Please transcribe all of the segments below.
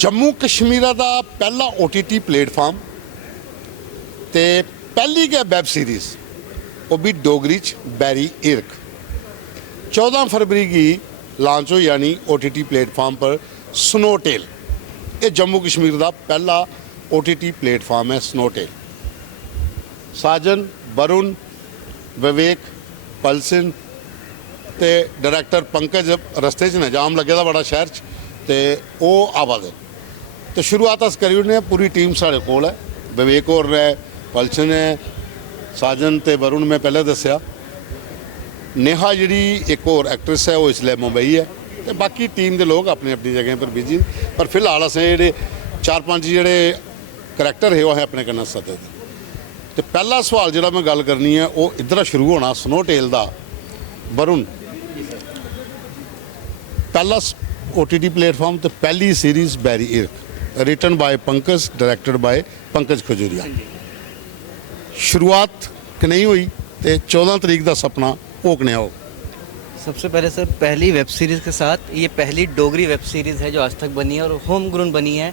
जम्मू कश्मीर का पहला OTT platform ते पहली गै वैब सीरीज़ वो भी डोगरी बैरी इरक 14 फरवरी की लॉन्च हो यानी OTT प्लेटफॉर्म पर स्नोटेल। ये जम्मू कश्मीर का पहला OTT प्लेटफॉर्म है स्नोटेल। साजन, वरुण, विवेक, पलसिन ते डायरैक्टर पंकज रस्ते च ने जाम लगे दा बड़ा शहर च ते ओह आवा दे। तो शुरुआत अस करी ओड़ने पूरी टीम साढ़े कोल है। विवेक होर है, पलसिन है, साजन ते वरुण मैं पहले दस्या। नेहा जी एक होर एक्ट्रेस है वो इसलिए मुंबई है तो बाकी टीम के लोग अपनी अपनी जगह पर बिजी। पर फिलहाल असें जेह्ड़े 4-5 जेह्ड़े करैक्टर हे ओह अपने कन्नै सद्दे दे। तो पहला सवाल जो मैं गल करनी है वो इधर शुरू होना स्नोटेल का। वरुण, पहला OTT प्लेटफॉर्म तो पहली सीरीज़ बैरी इरक, written by Pankaj, directed by Pankaj Khajuria. शुरुआत कनेही हुई तो 14 तरीक का सपना वो कनेहा हो? सबसे पहले सर पहली वेब सीरीज़ के साथ ये पहली डोगरी वेब सीरीज़ है जो आज तक बनी है और होम ग्रोन बनी है।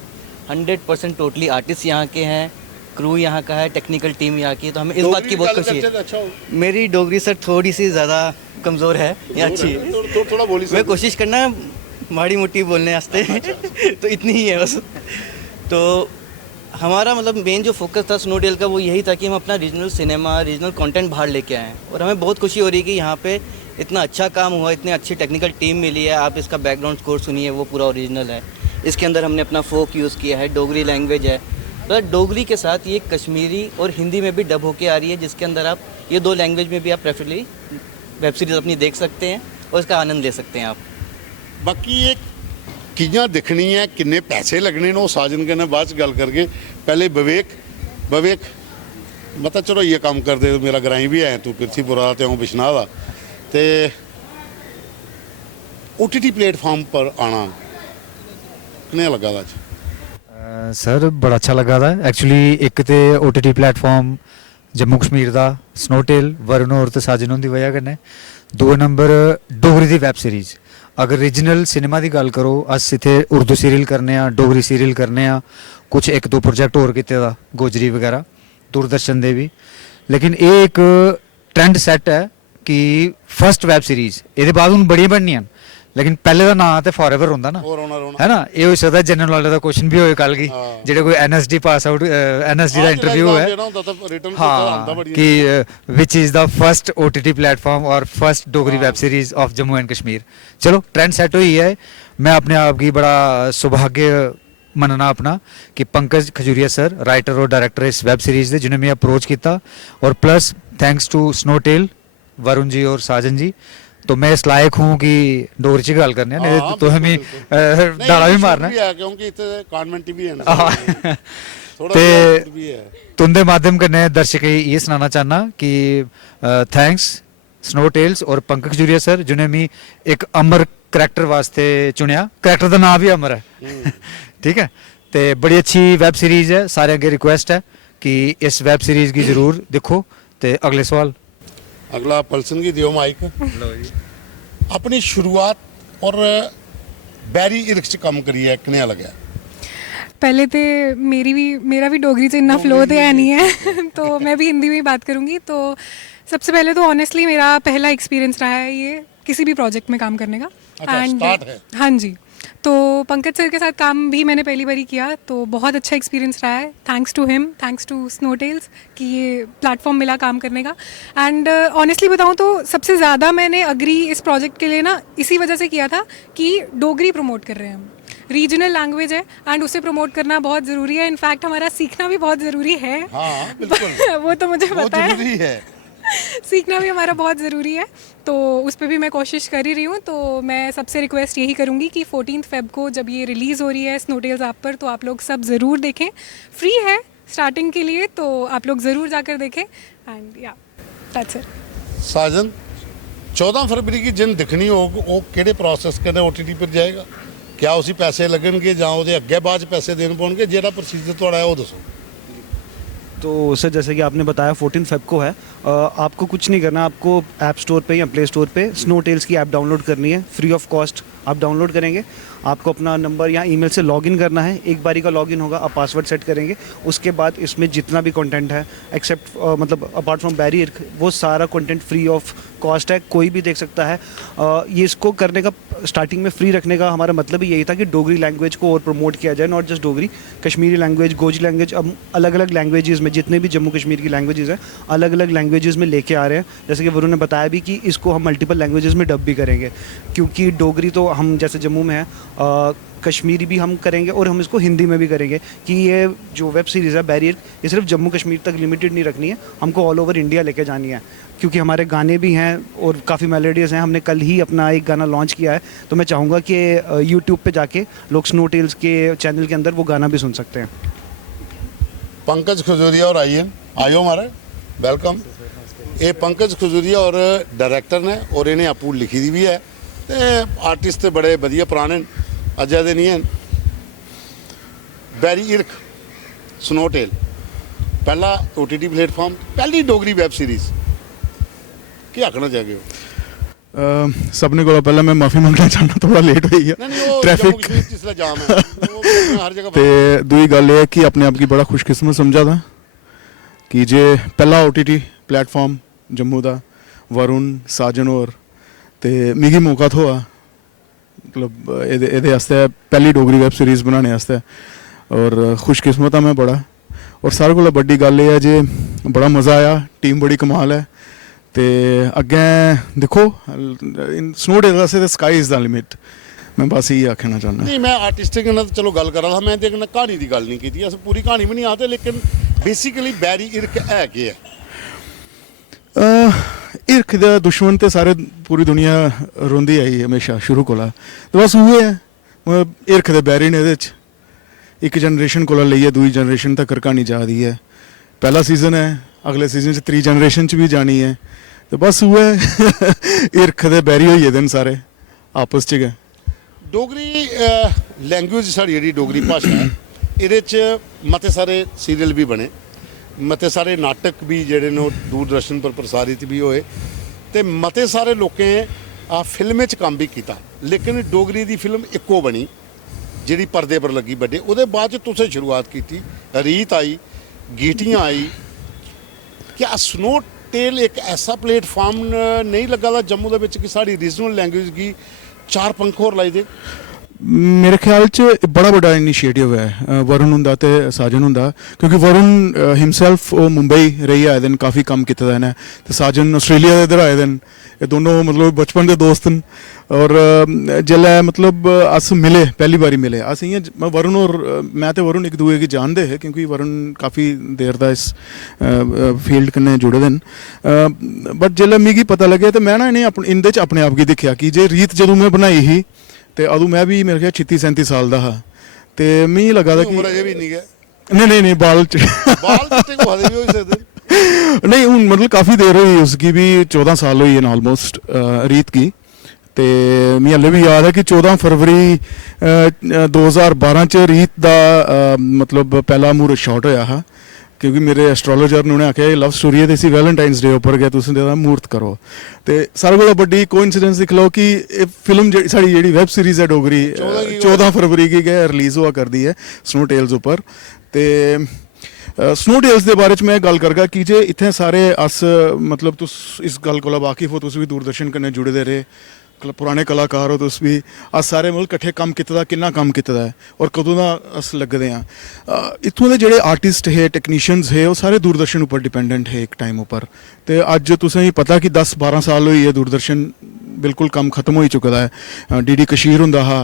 100% टोटली आर्टिस्ट यहाँ के हैं, क्रू यहाँ का है, टेक्निकल टीम यहाँ की है। तो हमें इस बात की बहुत खुशी है। अच्छा हो? मेरी डोगरी सर थोड़ी सी ज़्यादा कमज़ोर है या अच्छी है। थोड़ा बोली मैं कोशिश करना माड़ी मोटी बोलने वास्ते तो इतनी ही है बस। तो हमारा मतलब मेन जो फोकस था स्नोटेल का वो यही था कि हम अपना रीजनल सिनेमा, रीजनल कंटेंट बाहर लेके आएँ। और हमें बहुत खुशी हो रही है कि यहाँ पे इतना अच्छा काम हुआ, इतनी अच्छी टेक्निकल टीम मिली है। आप इसका बैकग्राउंड स्कोर सुनिए, वो पूरा ओरिजिनल है। इसके अंदर हमने अपना फोक यूज़ किया है, डोगरी लैंग्वेज है। तो डोगरी के साथ ये कश्मीरी और हिंदी में भी डब होके आ रही है, जिसके अंदर आप ये 2 लैंग्वेज में भी आप प्रेफरली वेब सीरीज़ अपनी देख सकते हैं और इसका आनंद ले सकते हैं आप। बाकी ये कियां दिखनी है, किन्ने पैसे लगने ने, साजन कन्नै बाद च गल करके। पहले विवेक मतलब चलो ये काम कर दे, मेरा ग्राई भी है, तू पिरथीपुरा ते हूँ बिश्नाह दा ते OTT प्लेटफॉर्म पर आना कनेहा लगा दा? सर बड़ा अच्छा लगा था एक्चुअली। एक तो OTT प्लेटफॉर्म जम्मू कश्मीर का स्नोटेल, वरुण होर ते साजन होंदी वजह कन्नै। 2 नंबर डोगरी दी वेब सीरीज़। अगर रीजनल सिनेमा की गल करो, अस इत्थे उर्दू सीरियल करने, डोगरी सीरियल करने, कुछ 1-2 प्रोजेक्ट होर कीते दा, गोजरी वगैरह दूरदर्शन दे भी। लेकिन ये एक ट्रेंड सैट है कि फर्स्ट वेब सीरीज़ ये बाद हुण बड़ियां बननियां, लेकिन पहले का नाम तो फॉरएवर होंदा ना, है ना। ये हो सकता जनरल नॉलेज का क्वेश्चन भी होए कल की, जेह्ड़े कोई NSD पास आउट NSD का इंटरव्यू है हाँ कि which is the first OTT platform और first Dogri web series of Jammu and Kashmir. चलो ट्रेंड सेट हुई है। मैं अपने आप की बड़ा सौभाग्य मनना अपना कि पंकज खजूरिया सर राइटर और डायरेक्टर इस वेब सीरीज़ दे, जिन्हें मैं अप्रोच किया। और plus thanks to स्नोटेल, Varun ji और साजन जी, तो मैं इस लायक हूँ कि डोगरी च गल करने, नहीं तो हमें डाला भी मारना है क्योंकि इत्थे कॉन्वेंट भी है ना। तुंदे माध्यम कन्नै दर्शक ये सुनाना चाहना कि थैंक्स स्नोटेल्स और पंकज खजूरिया सर, जिन्हें मी एक अमर करैक्टर वास्ते चुनिया। करैक्टर का नाम भी अमर है ठीक है। तो बड़ी अच्छी वेब सीरीज़ है। सारे अगे रिक्वेस्ट है कि इस वेब सीरीज़ की जरूर देखो। तो अगले सवाल अगला पलसन की दियो माइक। अपनी शुरुआत और बैरी इरक च कम करिए कनेहा लगा? पहले तो मेरा भी डोगरी से इतना फ्लो तो है नहीं है तो मैं भी हिंदी में ही बात करूँगी। तो सबसे पहले तो ऑनेस्टली मेरा पहला एक्सपीरियंस रहा है ये किसी भी प्रोजेक्ट में काम करने का। स्टार्ट है? हाँ जी। तो पंकज सर के साथ काम भी मैंने पहली बार ही किया, तो बहुत अच्छा एक्सपीरियंस रहा है। Thanks to him, thanks to स्नोटेल्स कि ये प्लेटफॉर्म मिला काम करने का। एंड ऑनेस्टली बताऊँ तो सबसे ज़्यादा मैंने अग्री इस प्रोजेक्ट के लिए ना इसी वजह से किया था कि डोगरी प्रमोट कर रहे हैं हम, रीजनल लैंग्वेज है एंड उसे प्रमोट करना बहुत ज़रूरी है। इनफैक्ट हमारा सीखना भी बहुत ज़रूरी है। हाँ, बिल्कुल। वो तो मुझे पता है सीखना भी हमारा बहुत ज़रूरी है, तो उस पर भी मैं कोशिश कर ही रही हूँ। तो मैं सबसे रिक्वेस्ट यही करूँगी कि 14 फेब को जब ये रिलीज़ हो रही है स्नोटेल्स ऐप पर, तो आप लोग सब ज़रूर देखें। फ्री है स्टार्टिंग के लिए, तो आप लोग ज़रूर जाकर देखें। एंड या दैट्स इट। साजन, 14 फरवरी की जिन दिखनी हो वो केड़े प्रोसेस कन्नै OTT पर जाएगा? क्या उसी पैसे लगणगे जां ओहदे अग्गे बाद पैसे देने पौणगे? जेह्ड़ा प्रोसीजर तुहाड़ा है वो दसो। तो सर जैसे कि आपने बताया 14 फेब को है, आपको कुछ नहीं करना, आपको ऐप स्टोर पे या प्ले स्टोर पे स्नो टेल्स की ऐप डाउनलोड करनी है, फ्री ऑफ कॉस्ट आप डाउनलोड करेंगे। आपको अपना नंबर या ईमेल से लॉगिन करना है, एक बारी का लॉगिन होगा, आप पासवर्ड सेट करेंगे, उसके बाद इसमें जितना भी कंटेंट है एक्सेप्ट मतलब अपार्ट फ्रॉम बैरियर, वो सारा कंटेंट फ्री ऑफ कॉस्ट है, कोई भी देख सकता है। ये इसको करने का स्टार्टिंग में फ्री रखने का हमारा मतलब ही यही था कि डोगरी लैंग्वेज को और प्रमोट किया जाए, not just Dogri, Kashmiri language, goji language, अब अलग अलग लैंग्वेजेस में जितने भी जम्मू कश्मीर की लैंग्वेजेस हैं अलग अलग लैंग्वेजेस में लेके आ रहे हैं। जैसे कि वरुण ने बताया भी कि इसको हम मल्टीपल लैंग्वेजेस में डब भी करेंगे, क्योंकि डोगरी तो हम जैसे जम्मू में है, कश्मीरी भी हम करेंगे और हम इसको हिंदी में भी करेंगे, कि ये जो वेब सीरीज़ है बैरियर, ये सिर्फ जम्मू कश्मीर तक लिमिटेड नहीं रखनी है, हमको ऑल ओवर इंडिया लेके जानी है, क्योंकि हमारे गाने भी हैं और काफ़ी मेलोडियस हैं। हमने कल ही अपना एक गाना लॉन्च किया है, तो मैं चाहूँगा कि यूट्यूब पे जाके लोग स्नो टेल्स के चैनल के अंदर वो गाना भी सुन सकते हैं। पंकज खजूरिया और आइए, आयो महाराज, वेलकम। ये पंकज खजूरिया और डायरैक्टर ने और इन्हें आपू लिखी दी भी है, तो आर्टिस्ट तो बड़े वधिया पुराने अज्जा दे नहीं हैं। बैरी इर्क स्नो टेल पहला OTT प्लेटफॉर्म, पहली डोगरी वैब सीरीज़, क्या आखना चाहोगे हो? सबने कोला पहले मैं माफ़ी मंगना चाहना, थोड़ा लेट होई है नहीं वो ट्रैफिक जम्मू कश्मीर जिसला जाम है वो हर जगह ते दूई गल ये है कि अपने आप की बड़ा खुशकिस्मत समझा था कि जे पहला OTT प्लेटफॉर्म जम्मू दा वरुण साजन और ते मिगी मौका थोआ मतलब एदे आस्ते पहली डोगरी वैब सीरीज़ बनाने आस्ते, और खुशकिस्मत हाँ मैं बड़ा। और सारे कोला बड्डी गल ये है जे बड़ा मज़ा आया, टीम बड़ी कमाल है, ते अग्गें दिक्खो स्नो डे वास्ते ते स्काई इज़ द लिमिट, मैं बस इयै आखना चाहना। नहीं मैं आर्टिस्टिक कन्नै चलो गल करा था, मैं ते कन्नै क्हानी दी गल नहीं कीती, अस पूरी क्हानी भी नहीं आखदे, लेकिन बेसिकली बैरी इर्क है केह् है? हिरख दा दुश्मन ते सारे पूरी दुनिया रोंदी आई हमेशा शुरू कोला, तो बस उ'ऐ है मतलब हिरख दे बैरी ने एह्दे च इक जनरेशन कोला लेइयै दूई जनरेशन तक क्हानी जा दी है। पहला सीजन है, अगले सीजन च त्री जनरेशन च भी जानी है, तो बस उ'ऐ हिरख दे बैरी होई गेदे न सारे आपस च गै। डोगरी लैंग्वेज साढ़ी जेह्ड़ी डोगरी भाशा है, एह्दे च मते सारे सीरियल भी बने, मते सारे नाटक भी जेह्ड़े न ओह् दूरदर्शन पर प्रसारित भी होए, ते मते सारे लोकें फिल्में च कम्म भी कीता, लेकिन डोगरी दी फिल्म इक्को बनी जेह्ड़ी पर्दे पर लगी बड्डे। ओह्दे बाद च तुसें शुरुआत कीती, रीत आई, गीटियां आई, क्या स्नो टेल एक ऐसा प्लेटफार्म नहीं लगा दा जम्मू दे बिच कि साढ़ी रीजनल लैंग्वेज गी चार पंख होर लाई दे? मेरे ख्याल च बड़ा बड़ा इनिशिएटिव है वरुण हुंदा ते साजन हुंदा, क्योंकि वरुण हिमसेल्फ ओह् मुंबई रेही आए दे न, काफ़ी कम्म कीते दा इ'नें, ते साजन आस्ट्रेलिया दे इधर आए दे न, एह् दोनों मतलब बचपन दे दोस्त न। और जेल्लै मतलब अस मिले पहली बारी मिले अस इ'यां वरुण और मैं ते वरुण एक दूए गी जानदे हे, क्योंकि वरुण काफ़ी देर दा इस फील्ड कन्नै जुड़े दे न, बट जेल्लै मिगी पता लग्गेआ ते मैं ना इ'नें इंदे च अपने आप गी दिक्खेआ कि जे रीत जदूं मैं बनाई ही ते अदूं मैं भी मेरे ख्याल 36-37 साल दा हा, ते मिगी लगा दा कि उम्र अजें भी नहीं गै, नहीं बाल बाल चिट्टे कुसै दे भी होई सकदे नहीं हून मतलब काफ़ी देर होई उसकी भी 14 साल होई न ऑलमोस्ट रीत की, ते मिगी हल्ले भी याद है कि 14 फरवरी 2012 च रीत दा मतलब पहला मुहूर्त शॉट होया हा, क्योंकि मेरे एस्ट्रोलॉजर ने उन्हें आखेआ लव स्टोरी है, इसी वैलेंटाइन्स डे उप्पर गै तुसें एह्दा मुहूर्त करो, ते सारे कोला बड्डी कोइंसिडेंस दिक्ख लो कि एह् फिल्म साढ़ी जेह्ड़ी वैब सीरीज़ है डोगरी 14 फरवरी गी गै रिलीज़ होआ करदी है स्नो टेल्स उप्पर। ते स्नो टेल्स दे बारे च मैं गल करगा कि जे इत्थें सारे अस मतलब तुस इस गल कोला वाकिफ हो, तुस भी दूरदर्शन कन्नै जुड़े दे रेह्, पुराने कलाकार हो तुस भी, अस सारे मतलब कट्ठे कम्म कीते दा, किन्ना कम्म कीते दा है और कदों दा अस लगदे आं। इत्थूं दे जेह्ड़े आर्टिस्ट हे, टेक्नीशियंस हे, ओह् सारे दूरदर्शन उप्पर डिपेंडेंट हे एक टाइम उप्पर, ते अज्ज तुसेंगी पता कि 10-12 साल होई गे दूरदर्शन बिल्कुल कम्म खत्म होई चुके दा है। DD कशीर हुंदा हा,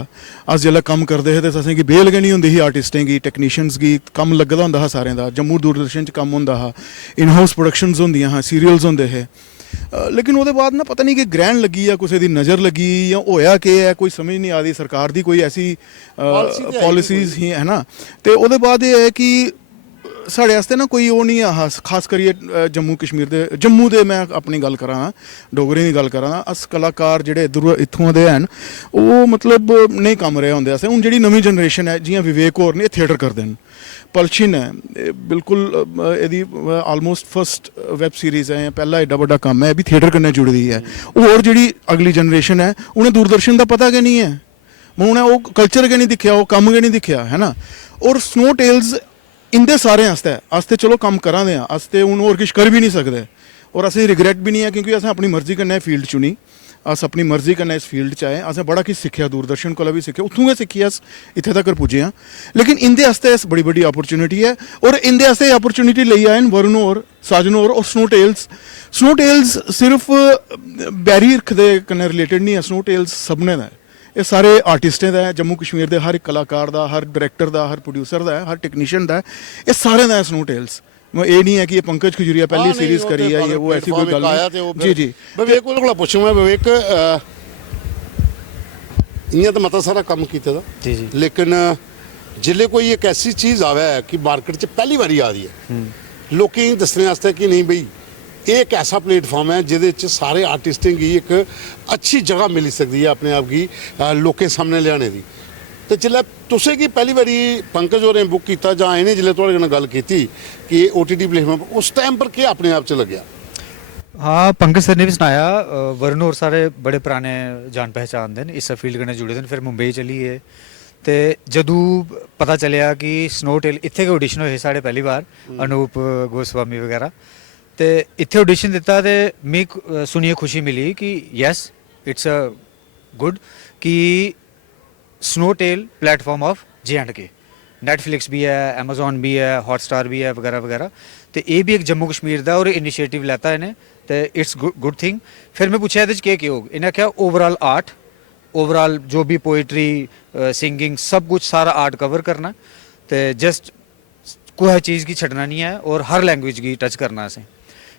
अस जेल्लै कम्म करदे हे ते असेंगी बेल गै नहीं हुंदी ही आर्टिस्टें गी, टेक्नीशियंस गी, कम्म लग्गे दा हुंदा हा सारें दा, जम्मू दूरदर्शन च कम्म हुंदा हा, इन हाउस प्रोडक्शंस होंदियां हा, सीरियल्स होंदे हे, लेकिन ओह्दे बाद ना पता नहीं कि ग्रैह्ण लग्गी या कुसै दी नज़र लग्गी या होया केह् है, कोई समझ नहीं आ दी, सरकार दी कोई ऐसी पॉलिसीज़ ही है ना, ते ओह्दे बाद एह् है कि साढ़े आस्ते ना कोई वो नहीं है, खास करिए जम्मू कश्मीर दे जम्मू दे मैं अपनी गल करा डोगरी दी गल करा अस कलाकार जेह्ड़े इत्थुआं दे हैन वो मतलब नहीं कम रहे होंदे असें हून जेह्ड़ी नवीं जनरेशन है जियां विवेक होर ने थिएटर करदे न पलशिन है बिल्कुल एह्दी आलमोस्ट फर्स्ट वैब सीरीज़ है पहला एड्डा बड्डा कम्म है भी थिएटर कन्नै जुड़ी दी है होर जेह्ड़ी अगली जनरेशन है उ'नें दूरदर्शन दा पता गै नहीं है उ'नें ओह् कल्चर गै नहीं दिक्खेआ ओह् कम्म गै नहीं दिक्खेआ है ना और स्नो टेल्स इंदे सारे आस्ते चलो कम्म करा दे आं अस ते हून होर किश कर भी नहीं सकदे और असें रिग्रेट भी नहीं है क्योंकि असें अपनी मर्जी कन्नै फील्ड चुनी अस अपनी मर्जी कन्नै इस फील्ड च आए असें बड़ा किश सिक्खेआ दूरदर्शन कोला भी सिक्खेआ उत्थूं गै सिक्खियै अस इत्थै तक्कर पुज्जे आं लेकिन इंदे आस्ते इस बड़ी बड्डी अपॉर्चुनिटी है और इंदे आस्ते अपॉर्चुनिटी लेई आए न वरुण होर साजन होर और स्नो टेल्स सिर्फ बैरी हिरख दे कन्नै रिलेटेड नहीं है स्नो टेल्स सभनें दा है ये सारे आर्टिस्टें दा है जम्मू कश्मीर दे हर एक कलाकार दा हर डायरैक्टर दा हर प्रोड्यूसर दा है हर टेक्नीशियन दा है ये सारे दा है स्नो टेल्स ये नहीं है कि ये पंकज खजूरिया पहली सीरीज करी है ये वो ऐसी कोई गल नहीं जी जी विवेक कोल कोला पुच्छूं मैं विवेक इ'यां तो मता सारा कम्म कीते दा जी जी लेकिन जिल्ले कोई एक ऐसी चीज़ आवे कि मार्केट च पहली बारी आ रही है लोकें गी दस्सने आस्तै कि नहीं बई ये एक ऐसा प्लेटफॉर्म है जिहदे च सारे आर्टिस्टें गी एक अच्छी जगह मिली सकदी है अपने आप गी लोकें सामने लियाने दी ते जिल्लै तुसें गी पहली बारी पंकज होरें बुक कीता जां इ'नें जिल्लै थुआढ़े कन्नै गल कीती कि OTT प्लेटफॉर्म उस टाइम पर केह् अपने आप च लग्गेआ हाँ पंकज सर ने भी सनाया वरुण होर सारे बड़े पुराने जान पहचान दे इस फील्ड कन्नै जुड़े दे फिर मुंबई चली गे ते जदूं पता चलेआ कि स्नो टेल इत्थै गै ऑडिशन होए साढ़े पहली बार अनूप गोस्वामी वगैरह ते इत्थै ऑडिशन दित्ता ते मिगी सुनियै खुशी मिली कि यस इट्स अ गुड कि snow tale platform of J&K Netflix भी है Amazon भी है हॉटस्टार भी है वगैरह वगैरह तो ये भी एक जम्मू कश्मीर का और इनिशिएटिव लैता इन्हें तो इट्स गुड थिंग फिर मैं पूछा ये केह् होग इन्हें आखेआ ओवरऑल आर्ट ओवरऑल जो भी पोइट्री सिंगिंग सब कुछ सारा आर्ट कवर करना तो जस्ट कोई चीज़ की छड्डना नहीं है और हर लैंग्वेज की टच करना असें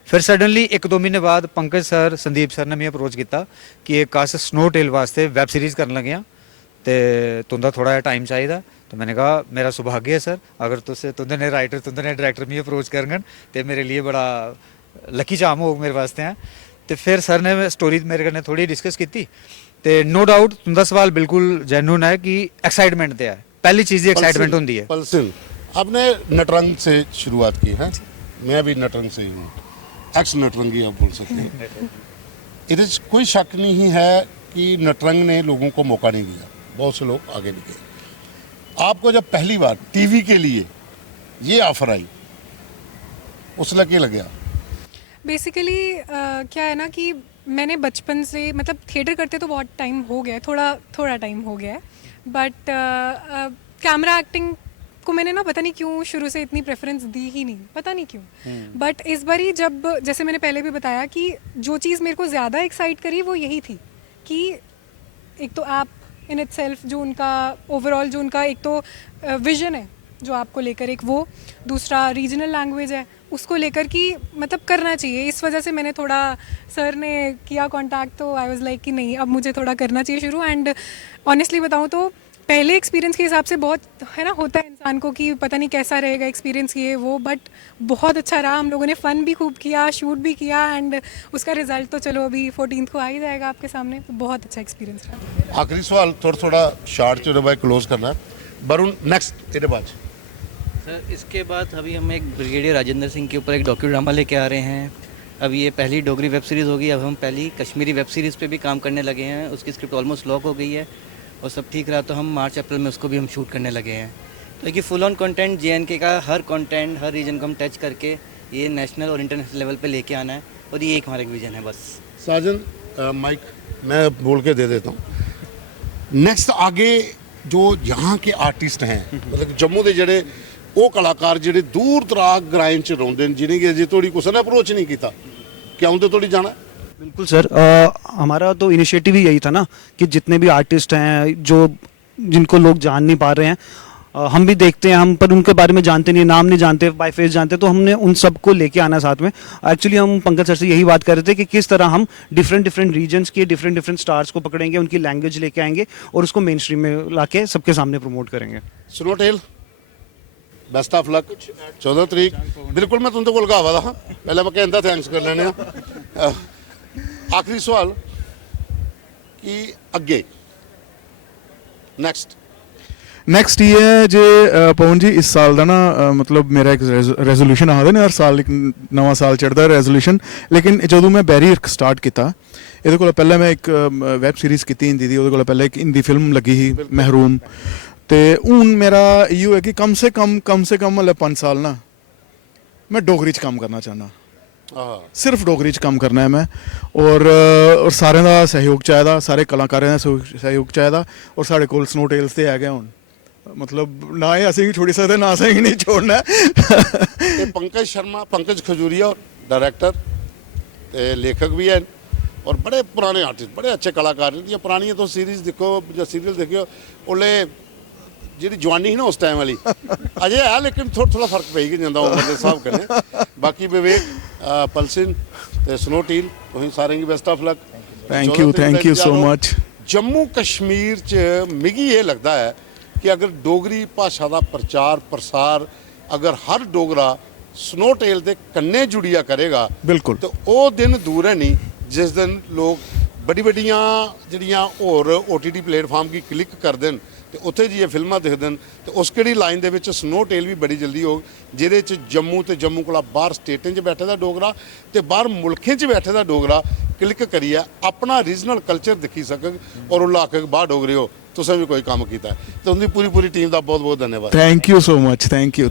फिर सडनली 1-2 महीने बाद पंकज सर संदीप सर ने मिगी अप्रोच किया कि एक अस स्नो टेल वास्ते वैब सीरीज़ करन लगे आं ते तुंदा थोड़ा जिहा टाइम चाहिदा तो मैंने कहा मेरा सौभाग्य है सर अगर तुंदे ने राइटर तुंदे ने डायरेक्टर मिगी अप्रोच करङन तो मेरे लिए बड़ा लकी चाम होग मेरे वास्ते हैं तो फिर सर ने स्टोरी मेरे कन्नै थोड़ी डिस्कस की तो नो डाउट तुंदा सवाल बिल्कुल जेन्युइन है कि एक्साइटमेंट तो है पहली चीज़ एक्साइटमेंट होती है पलसिन आपने नटरंग से शुरुआत की है मैं भी नटरंग से ही हूँ एक्स नटरंगी आप बोल सकते हैं इधर कोई शक नहीं है कि नटरंग ने लोगों को मौका नहीं दिया बहुत से लोग आगे नहीं गए आपको जब पहली बार टीवी के लिए ये ऑफर आई उस लगे लगे बेसिकली क्या है ना कि मैंने बचपन से मतलब थिएटर करते तो बहुत टाइम हो गया है थोड़ा टाइम हो गया है बट कैमरा एक्टिंग को मैंने ना पता नहीं क्यों शुरू से इतनी प्रेफरेंस दी ही नहीं पता नहीं क्यों बट इस बार ही जब जैसे मैंने पहले भी बताया कि जो चीज़ मेरे को ज़्यादा एक्साइट करी वो यही थी कि एक तो आप इन इटसेल्फ जो उनका ओवरऑल जो उनका एक तो विजन है जो आपको लेकर एक वो दूसरा रीजनल लैंग्वेज है उसको लेकर कि मतलब करना चाहिए इस वजह से मैंने थोड़ा सर ने किया कांटेक्ट तो आई वाज लाइक कि नहीं अब मुझे थोड़ा करना चाहिए शुरू एंड ऑनेस्टली बताऊँ तो पहले एक्सपीरियंस के हिसाब से बहुत है ना होता है इंसान को कि पता नहीं कैसा रहेगा एक्सपीरियंस ये वो बट बहुत अच्छा रहा हम लोगों ने फ़न भी खूब किया शूट भी किया एंड उसका रिजल्ट तो चलो अभी 14 को आ ही जाएगा आपके सामने तो बहुत अच्छा एक्सपीरियंस रहा आखिरी सवाल थोड़ा शार्ट चलो भाई क्लोज करना है वरुण नेक्स्ट इधर बात सर इसके बाद अभी हम एक ब्रिगेडियर राजेंद्र सिंह के ऊपर एक डॉक्यू ड्रामा लेके आ रहे हैं अब ये पहली डोगरी वेब सीरीज़ होगी अब हम पहली कश्मीरी वेब सीरीज़ पे भी काम करने लगे हैं उसकी स्क्रिप्ट ऑलमोस्ट लॉक हो गई है और सब ठीक रहा तो हम मार्च अप्रैल में उसको भी हम शूट करने लगे हैं तो ये फुल ऑन कंटेंट J&K का हर कंटेंट हर रीजन को हम टच करके ये नेशनल और इंटरनेशनल लेवल पे लेके आना है और ये एक हमारा विजन है बस साजन माइक मैं बोल के दे देता हूँ नेक्स्ट आगे जो यहाँ के आर्टिस्ट हैं मतलब जम्मू के जड़े वो कलाकार ਜਿਹੜੇ दूर दराज ग्राएं च रौंदे ने जिन्हें अजे तोड़ी कुछ ने अप्रोच नहीं किया क्या उनते तोड़ी जाना बिल्कुल सर हमारा तो इनिशिएटिव ही यही था ना कि जितने भी आर्टिस्ट हैं जो जिनको लोग जान नहीं पा रहे हैं हम भी देखते हैं हम पर उनके बारे में जानते नहीं नाम नहीं जानते बाय फेस जानते तो हमने उन सबको लेके आना साथ में एक्चुअली हम पंकज सर से यही बात कर रहे थे कि किस तरह हम डिफरेंट रीजन्स के डिफरेंट स्टार्स को पकड़ेंगे उनकी लैंग्वेज लेके आएंगे और उसको मेन स्ट्रीम में लाके सबके सामने प्रमोट करेंगे snow tale best of luck 14 ਤਰੀਕ ਬਿਲਕੁਲ ਮੈਂ ਤੁਹਾਡੇ ਕੋਲ ਗਾਵਾ ਦਾ ਹਾਂ ਪਹਿਲਾਂ ਮੈਂ ਕਹਿੰਦਾ ਥੈਂਕਸ ਕਰ ਲੈਣੇ ਆ ਆਖਰੀ ਸਵਾਲ ਕਿ ਅੱਗੇ ਨੈਕਸਟ ਇਹ ਹੈ ਜੇ ਪਵਨ ਜੀ ਇਸ ਸਾਲ ਦਾ ਨਾ ਮਤਲਬ ਮੇਰਾ ਇੱਕ ਰੈਜ਼ੋਲੂਸ਼ਨ ਆਉਂਦਾ ਨੇ ਹਰ ਸਾਲ ਇੱਕ ਨਵਾਂ ਸਾਲ ਚੜ੍ਹਦਾ ਰੈਜ਼ੋਲੂਸ਼ਨ ਲੇਕਿਨ ਜਦੋਂ ਮੈਂ ਬੈਰੀ ਇਰਕ ਸਟਾਰਟ ਕੀਤਾ ਇਹਦੇ ਕੋਲ ਪਹਿਲਾਂ ਮੈਂ ਇੱਕ ਵੈਬ ਸੀਰੀਜ਼ ਕੀਤੀ ਹਿੰਦੀ ਦੀ ਉਹਦੇ ਕੋਲ ਪਹਿਲਾਂ ਇੱਕ ਹਿੰਦੀ ਫਿਲਮ ਲੱਗੀ ਸੀ ਮਹਿਰੂਮ ਤੇ ਹੁਣ ਮੇਰਾ ਇਹੋ ਹੈ ਕਿ ਕਮ ਸੇ ਕਮ ਮਤਲਬ 5 ਸਾਲ ਨਾ ਮੈਂ ਡੋਗਰੀ 'ਚ ਕੰਮ ਕਰਨਾ ਚਾਹੁੰਦਾ ਸਿਰਫ ਡੋਗਰੀ 'ਚ ਕੰਮ ਕਰਨਾ ਹੈ ਮੈਂ ਔਰ ਸਾਰਿਆਂ ਦਾ ਸਹਿਯੋਗ ਚਾਹੀਦਾ ਸਾਰੇ ਕਲਾਕਾਰਾਂ ਦਾ ਸਹਿਯੋਗ ਚਾਹੀਦਾ ਔਰ ਸਾਡੇ ਕੋਲ ਸਨੋ ਟੇਲਸ ਤੇ ਆ ਗਿਆ ਹੁਣ ਮਤਲਬ ਨਾ ਇਹ ਅਸੀਂ ਛੋੜੀ ਸਕਦੇ ਨਾ ਅਸੀਂ ਨਹੀਂ ਛੋੜਨਾ ਤੇ ਪੰਕਜ ਖਜੂਰੀਆ डायरेक्टर ਤੇ ਲੇਖਕ ਵੀ ਹਨ ਔਰ ਬੜੇ ਪੁਰਾਣੇ ਆਰਟਿਸਟ ਬੜੇ ਅੱਛੇ ਕਲਾਕਾਰ ਨੇ ਪੁਰਾਣੀਆਂ ਤੋਂ ਸੀਰੀਜ਼ ਦੇਖੋ ਜਾਂ ਸੀਰੀਅਲ ਦੇਖਿਓ ਉਹਲੇ ਜਿਹੜੀ ਜਵਾਨੀ ਸੀ ਨਾ ਉਸ ਟਾਈਮ ਵਾਲੀ ਅਜੇ ਹੈ ਲੇਕਿਨ ਥੋੜਾ ਫਰਕ ਪਈ ਕਿ ਜਾਂਦਾ ਉਮਰ ਦੇ ਹਿਸਾਬ ਕਰੇ ਬਾਕੀ ਵਿਵੇਕ ਪਲਸਿਨ ਤੇ ਸਨੋ ਟੀਲ ਤੁਸੀਂ ਸਾਰਿਆਂ ਦੀ best of luck thank you so much Jammu Kashmir 'ਚ ਮਿਗੀ ਇਹ ਲੱਗਦਾ ਹੈ ਕਿ ਅਗਰ ਡੋਗਰੀ ਭਾਸ਼ਾ ਦਾ ਪ੍ਰਚਾਰ ਪ੍ਰਸਾਰ ਅਗਰ ਹਰ ਡੋਗਰਾ ਸਨੋ ਟੇਲ ਦੇ ਕੰਨੇ ਜੁੜਿਆ ਕਰੇਗਾ ਬਿਲਕੁਲ ਤੇ ਉਹ ਦਿਨ ਦੂਰ ਹੈ ਨਹੀਂ ਜਿਸ ਦਿਨ ਲੋਕ ਵੱਡੀਆਂ ਜਿਹੜੀਆਂ ਹੋਰ OTT ਪਲੇਟਫਾਰਮ ਕੀ ਕਲਿੱਕ ਕਰਦੇ ਨੇ ਤੇ ਉੱਥੇ ਜੀ ਇਹ ਫਿਲਮਾਂ ਦੇਖਦੇ ਨੇ ਤੇ ਉਸ ਕਿਹੜੀ ਲਾਈਨ ਦੇ ਵਿੱਚ ਸਨੋ ਟੇਲ ਵੀ ਬੜੀ ਜਲਦੀ ਹੋ ਜਿਹਦੇ 'ਚ ਜੰਮੂ ਤੇ ਜੰਮੂ ਕੋਲ ਬਾਹਰ ਸਟੇਟਾਂ 'ਚ ਬੈਠੇ ਦਾ ਡੋਗਰਾ ਤੇ ਬਾਹਰ ਮੁਲਕਾਂ 'ਚ ਬੈਠੇ ਦਾ ਡੋਗਰਾ ਕਲਿੱਕ ਕਰੀਏ ਆਪਣਾ ਰੀਜਨਲ ਕਲਚਰ ਦਿਖੀ ਸਕਣ ਔਰ ਉਹ ਲਾ ਕੇ ਬਾਹਰ ਡੋਗਰੇ ਹੋ ਤੁਸੀਂ ਵੀ ਕੋਈ ਕੰਮ ਕੀਤਾ ਤੇ ਉਹਦੀ ਪੂਰੀ ਟੀਮ ਦਾ ਬਹੁਤ ਧੰਨਵਾਦ thank you so much thank you